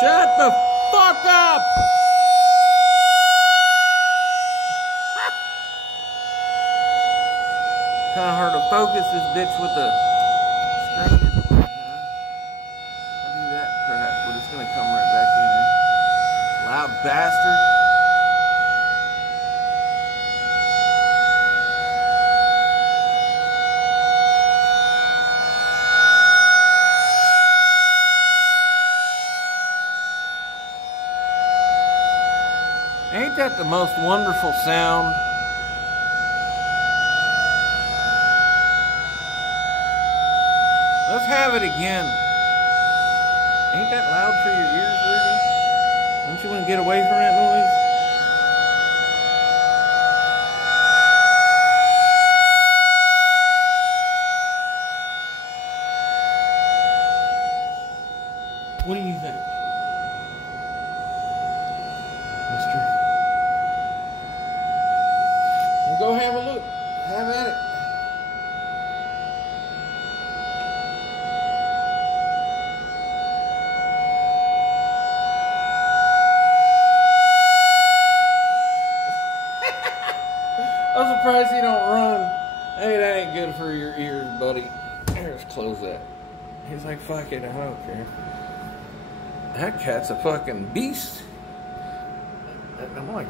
Shut the fuck up! Kinda hard to focus this bitch with the screen. I'll do that crap, but it's gonna come right back in there. Loud bastard. Ain't that the most wonderful sound? Let's have it again. Ain't that loud for your ears, Rudy? Don't you want to get away from that noise? What do you think, mister? Well, go have a look. Have at it. I'm surprised he don't run. Hey, that ain't good for your ears, buddy. Here, let's close that. He's like, fuck it, I don't care. That cat's a fucking beast. I'm like,